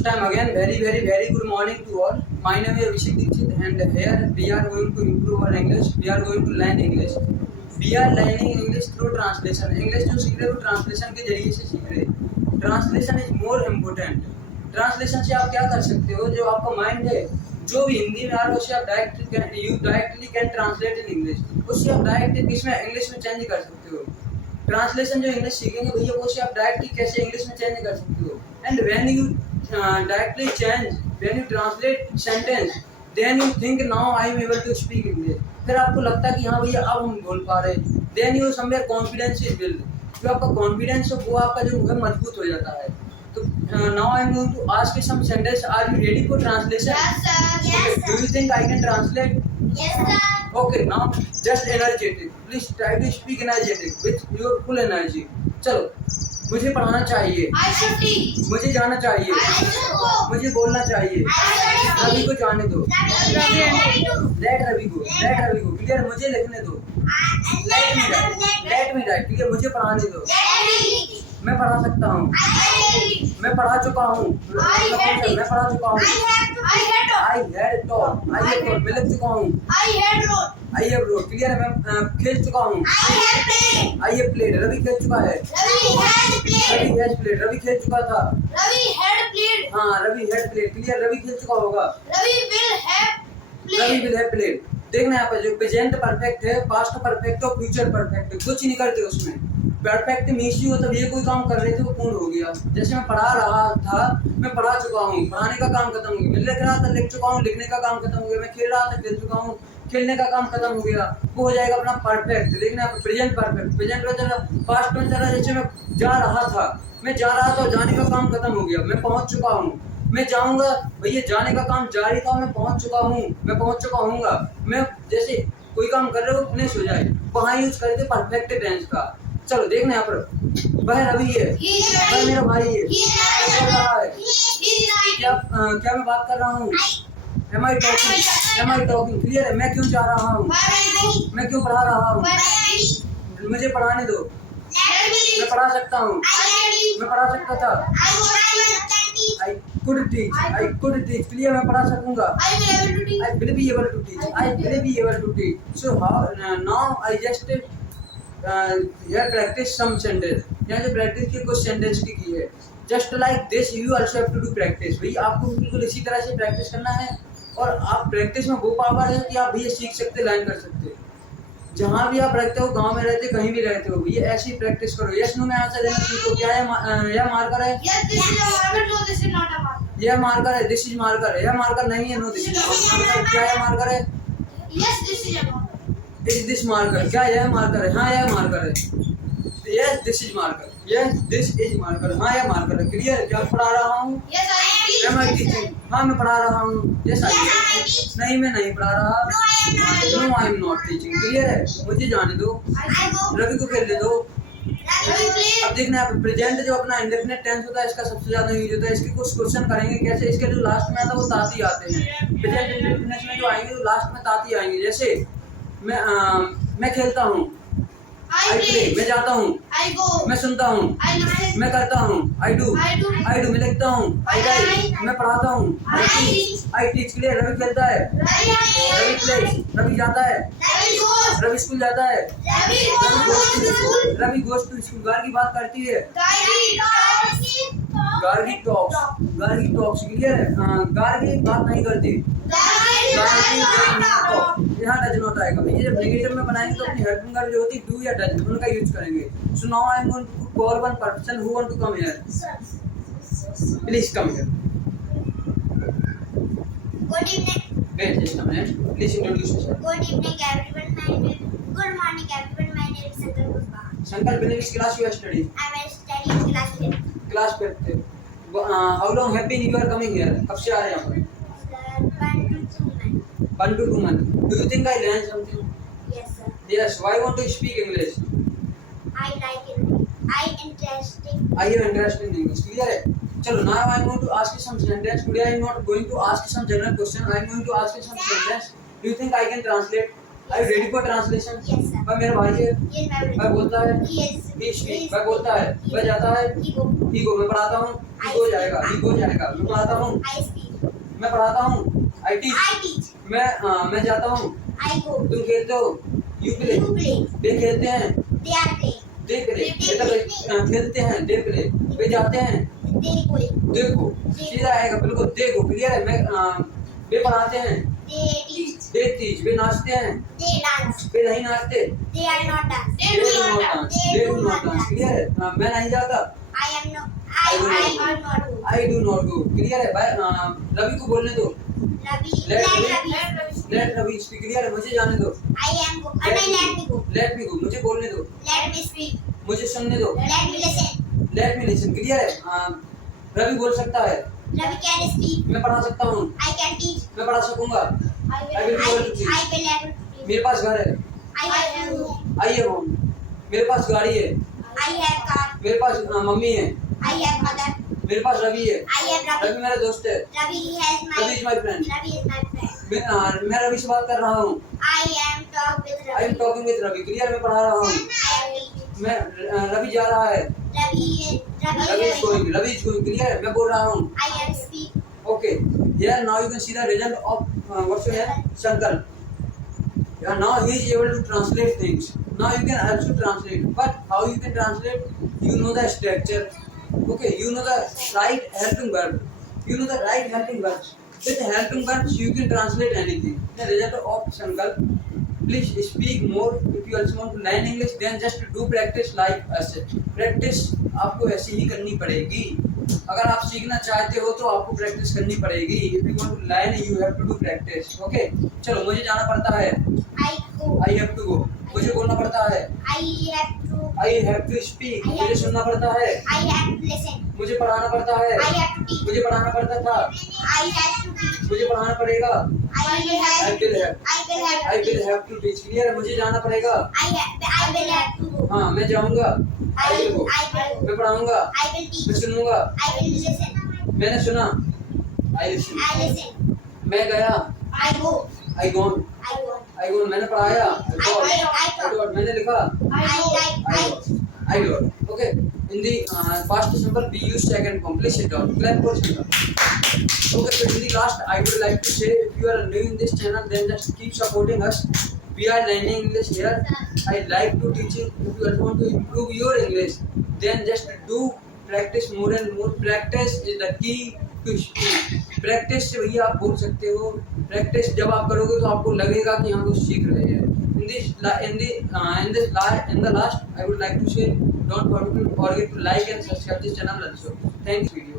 First time again, very good morning to all. My name is Abhishek Dixit, and here we are going to improve our English. We are going to learn English. We are learning English through translation. English जो सीख रहे हो translation के जरिए से सीख रहे हैं. Translation is more important. Translation से आप क्या कर सकते हो, जो आपका माइंड है जो भी हिंदी में आ रहा है उसे आप directly can translate in English. उससे आप डायरेक्टली इसमें इंग्लिश में चेंज कर सकते हो. ट्रांसलेशन जो इंग्लिश सीखेंगे भैया वो से आप डायरेक्टली कैसे इंग्लिश में चेंज कर सकते हो. And when you directly change, when you translate sentence, then you think now I am able to speak English. फिर आपको लगता है कि हाँ भैया अब हम बोल पा रहे हैं. Then you somewhere confidence is build. जो आपका कॉन्फिडेंस है वो आपका जो है मजबूत हो जाता है. तो now I am going to ask you some sentence. Are you ready for translation? Yes, sir. Yes, do you think I can translate? Yes, sir. Okay, now just energetic. Please try to speak energetic with your full energy. चलो, मुझे पढ़ाना चाहिए. I should teach. मुझे जाना चाहिए. I should go. मुझे बोलना चाहिए. I should Ravi speak. को जाने दो. Let रवि को. Clear. मुझे लिखने दो. Let me write. Clear. मुझे पढ़ाने दो. मैं पढ़ा सकता हूँ. मैं पढ़ा चुका हूँ. मैं पढ़ा चुका हूँ. I had taught. मैं लिख चुका हूँ. I have wrote. Clear है. मैं खेल चुका हूँ. I have played. रवि खेल चुका है. Ravi has played. रवि खेल चुका था. हाँ, Ravi had played. Clear. Ravi खेल चुका होगा. Ravi will have played. देखना यहाँ पर जो प्रेजेंट परफेक्ट है, पास्ट परफेक्ट और फ्यूचर परफेक्ट है, कुछ नहीं करते उसमें. परफेक्ट मीन्स यू मतलब ये कोई काम कर रहे थे वो पूर्ण हो गया. जैसे मैं पढ़ा रहा था, मैं पढ़ा चुका हूँ, पढ़ाने का काम खत्म हो गया. मैं लिख रहा था, लिख चुका हूँ, लिखने का काम खत्म हो गया. मैं खेल रहा था, खेल चुका हूँ, खेलने का काम खत्म हो गया. वो हो जाएगा अपना परफेक्ट. देखना प्रेजेंट परफेक्ट. प्रेजेंट में चला, पास्ट में चला. जैसे मैं जा रहा था, मैं जा रहा था, जाने का काम खत्म हो गया. मैं पहुँच चुका हूँ. मैं जाऊँगा भैया, जाने का काम जारी था. मैं पहुँच चुका हूँ, मैं पहुँच चुका हूँगा. मैं जैसे कोई काम कर रहे हो फिनिश हो जाए, वहाँ यूज करते परफेक्ट टेंस का. चलो देखना यहाँ पर. वह रवि है, वह मेरा भाई है, वो बोल रहा है. क्या मैं बात कर रहा हूँ? Am I talking? Clear है. मैं क्यों जा रहा हूँ? मैं क्यों पढ़ा रहा हूँ? मुझे पढ़ाने दो. मैं पढ़ा सकता हूँ. मैं पढ़ा सकता था. I could teach. Clear. मैं पढ़ा सकूँगा. I will be able to teach. So now I just here practice some sentence. यहाँ जो practice की कुछ sentence की है. Just like this you also have to do practice. भाई आपको बिल्कुल इसी तरह से practice करना है. और आप प्रैक्टिस में वो पावर है कि आप भैया सीख सकते, लर्न कर सकते. जहाँ भी आप रहते हो, गांव में रहते, कहीं भी रहते हो, भैया ऐसी प्रैक्टिस करो. यस नो में आंसर देना सीखो. क्या है? यह मार्कर है. यह मार्कर है. दिस इज मार्कर है. यह मार्कर नहीं है. No this is marker. क्या यह मार्कर है? Is this marker. क्या यह मार्कर है? हाँ यह मार्कर है. Yes this is marker. Yes this is marker. हाँ यह मार्कर है. क्लियर. क्या पढ़ा रहा हूँ? हाँ मैं पढ़ा रहा हूँ. Yes I. नहीं मैं नहीं पढ़ा रहा. No I am not teaching. Clear है. मुझे जाने दो. रवि को खेलने दो. अब देखना है प्रेजेंट जो अपना इंडेफिनिट टेंस होता है इसका सबसे ज्यादा यूज होता है. इसके कुछ क्वेश्चन करेंगे कैसे. इसके जो लास्ट में आता है वो ताती आते हैं. प्रेजेंट इंडेफिनिट में जो आएंगे तो लास्ट में ताती आएंगे. जैसे मैं खेलता हूँ. I play. मैं जाता हूँ. मैं सुनता हूँ. मैं करता हूँ. I do. मैं लिखता हूँ. I write. मैं पढ़ाता हूँ. I teach. Clear. रवि खेलता है. रवि plays. रवि जाता है. रवि स्कूल जाता है. Ravi goes to school. Gargi बात करती है. गार्गी talks. Clear है. गार्गी बात नहीं करती. यहाँ डज नॉट आएगा. ये जब नेगेटिव में बनाएंगे तो अपनी हेल्पिंग वर्ब जो होती है डू या डज उनका यूज करेंगे. So now I am going to call one person who want to come here. Please come here. Good evening. Wait just a minute. Please introduce yourself. Good evening, everyone. Good morning, everyone. My name is Shankar Pushpa. Shankar, in which class you are studying? I am studying class 10. Class 5th. How long have been you are coming here? कब से आ रहे हैं यहाँ पर? 1 to 2 months. Do you think I learned something? Yes, sir. Yes. Why want to speak English? I like it. I interesting. I have interest in English. Clear है. चलो now I am going to ask you some sentence. Today I am not going to ask you some general question. I am going to ask you some sentence. Do you think I can translate? Are you ready for translation? Yes, sir. वह मेरा भाई है, He is my वह brother. बोलता है, He is. he speak, वह बोलता है, वह जाता है, He go. he go, मैं पढ़ाता हूँ, he go जाएगा, he go जाएगा, मैं पढ़ाता हूँ, I speak. मैं पढ़ाता हूँ, I teach, I teach. मैं जाता हूँ, I go. तुम खेलते हो, you play, You play. वे खेलते हैं, They are playing. they play, They ये play. तक खेलते हैं, they play, वे जाते हैं, They go. देखो, सीधा आएगा बिल्कुल, देखो, क्लियर है, वे पढ़ाते हैं, They teach. they teach, वे नाचते हैं, They dance. वे नहीं नाचते, They are not dance. they do not dance, they do not dance, clear है, मैं नहीं जाता, I am no. I do not go. I do not go, clear है, रवि को बोलने दो, Ravi. Let Let Ravi. let Ravi speak, clear है, मुझे जाने दो, I am go. No, let me go. let me go, मुझे बोलने दो, Let me speak. मुझे सुनने दो, Let me listen. let me listen, clear है, रवि बोल सकता है, Ravi can speak. मैं पढ़ा सकता हूँ, I can teach. मैं पढ़ा सकूंगा, I I will be able to teach. I will able to teach. मेरे पास घर है, I have room. आई है होम, मेरे पास गाड़ी है, I have car. मेरे पास मम्मी है, I have mother. मेरे पास रवि है, I have Ravi. रवि मेरा दोस्त है, Ravi has my. Ravi is my friend, Ravi is my friend. मैं रवि से बात कर रहा हूँ, I am talk with I am Ravi. Talking with Ravi, clear, मैं पढ़ा रहा हूँ, I am teaching. मैं रवि जा रहा है, रवि इज गोइंग, क्लियर, मैं बोल रहा हूँ, I am speak. okay, here now you can see the result of what's your name, Shankar. Yeah, now he is able to translate things. Now you can also translate, but how you can translate? You know the structure, okay, you know the right helping verb, you know the right helping verbs. With helping verbs you can translate anything. The result of Shankar. Please speak more. If you also want to learn English, then just do practice like us. Practice आपको ऐसी ही करनी पड़ेगी. अगर आप सीखना चाहते हो तो आपको प्रैक्टिस करनी पड़ेगी. If you want to learn, you have to do practice. Okay? चलो, मुझे जाना पड़ता है. I go. I have to go. मुझे बोलना पड़ता है. I have to. I have to speak. मुझे सुनना पड़ता है. I have to listen. मुझे पढ़ाना पड़ता है. I have to teach. मुझे पढ़ाना पड़ता था. I have to teach. मुझे पढ़ाना पड़ेगा. I will have. I will have. I will have. I will have to teach. Clear है, मुझे जाना पड़ेगा. I will have to go. हाँ, मैं जाऊँगा. I will go. I will. मैं पढ़ाऊँगा. I will मैं teach. सुनूँगा. I will listen. मैंने सुना. I listen. I listen. मैं गया. I go. I gone. I go. I gone. मैंने पढ़ाया. I taught. मैंने लिखा. I write. I got. Okay. In the past simple we use second form. Please sit down. Clap for Shankar. Okay. So in the last, I would like to say, if you are new in this channel, then just keep supporting us. We are learning English here. I like to teaching. If you also want to improve your English, then just do practice more and more. Practice is the key to speak. Practice से भैया आप बोल सकते हो. Practice जब आप करोगे तो आपको लगेगा कि हम कुछ सीख रहे हैं. In the last, I would like to say, don't forget to like and subscribe this channel also. Thank you.